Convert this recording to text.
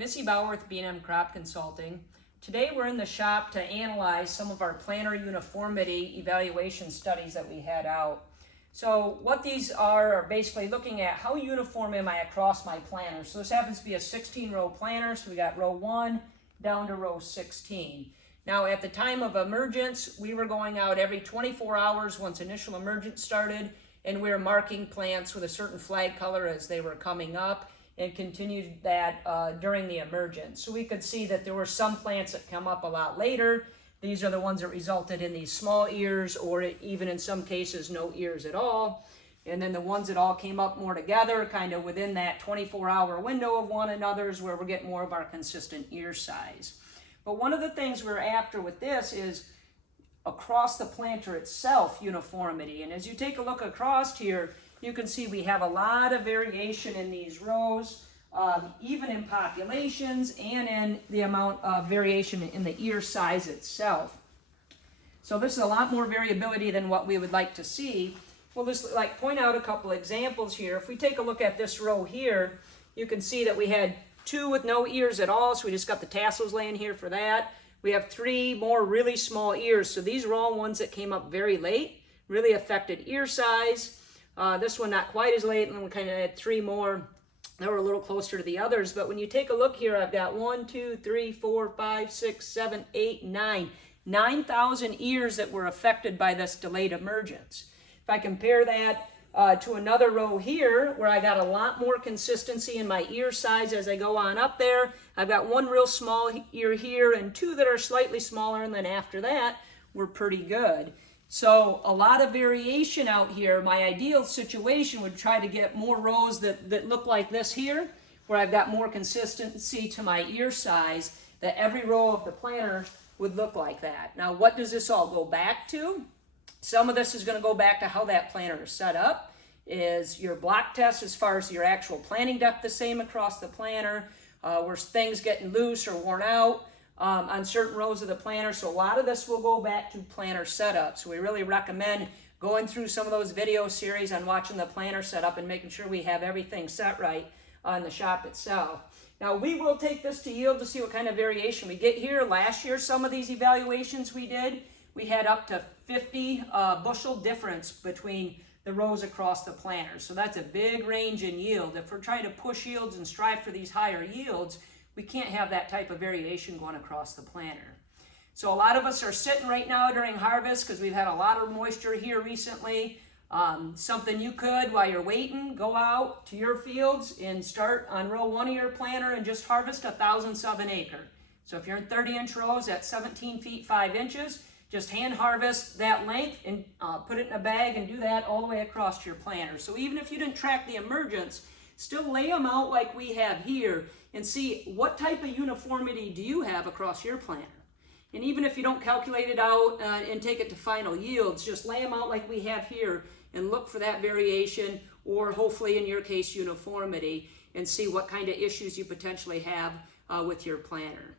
Missy Bauer with B&M Crop Consulting. Today we're in the shop to analyze some of our planter uniformity evaluation studies that we had out. So what these are basically looking at how uniform am I across my planter. So this happens to be a 16-row planter, so we got row 1 down to row 16. Now at the time of emergence, we were going out every 24 hours once initial emergence started, and we were marking plants with a certain flag color as they were coming up, and continued that during the emergence. So we could see that there were some plants that come up a lot later. These are the ones that resulted in these small ears, or even in some cases no ears at all. And then the ones that all came up more together, kind of within that 24-hour window of one another, is where we're getting more of our consistent ear size. But one of the things we're after with this is across the planter itself, uniformity. And as you take a look across here, you can see we have a lot of variation in these rows, even in populations and in the amount of variation in the ear size itself. So this is a lot more variability than what we would like to see. We'll just point out a couple examples here. If we take a look at this row here, you can see that we had 2 with no ears at all, so we just got the tassels laying here for that. We have 3 more really small ears, so these are all ones that came up very late, really affected ear size. This one not quite as late, and then we kind of had 3 more that were a little closer to the others. But when you take a look here, I've got 1, 2, 3, 4, 5, 6, 7, 8, 9,000 ears that were affected by this delayed emergence. If I compare that to another row here, where I got a lot more consistency in my ear size as I go on up there, I've got 1 real small ear here and 2 that are slightly smaller, and then after that, we're pretty good. So a lot of variation out here. My ideal situation would try to get more rows that look like this here, where I've got more consistency to my ear size, that every row of the planter would look like that. Now, what does this all go back to? Some of this is going to go back to how that planter is set up. Is your block test as far as your actual planting depth the same across the planter? Were things getting loose or worn out on certain rows of the planter? So a lot of this will go back to planter setup. So we really recommend going through some of those video series on watching the planter setup and making sure we have everything set right on the shop itself. Now we will take this to yield to see what kind of variation we get here. Last year, some of these evaluations we did, we had up to 50 bushel difference between the rows across the planter. So that's a big range in yield. If we're trying to push yields and strive for these higher yields, we can't have that type of variation going across the planter. So a lot of us are sitting right now during harvest because we've had a lot of moisture here recently. Something you could, while you're waiting, go out to your fields and start on row 1 of your planter and just harvest 1,000 an acre. So if you're in 30-inch rows at 17 feet 5 inches, just hand harvest that length and put it in a bag and do that all the way across your planter. So even if you didn't track the emergence, still lay them out like we have here and see what type of uniformity do you have across your planter. And even if you don't calculate it out and take it to final yields, just lay them out like we have here and look for that variation, or hopefully in your case uniformity, and see what kind of issues you potentially have with your planter.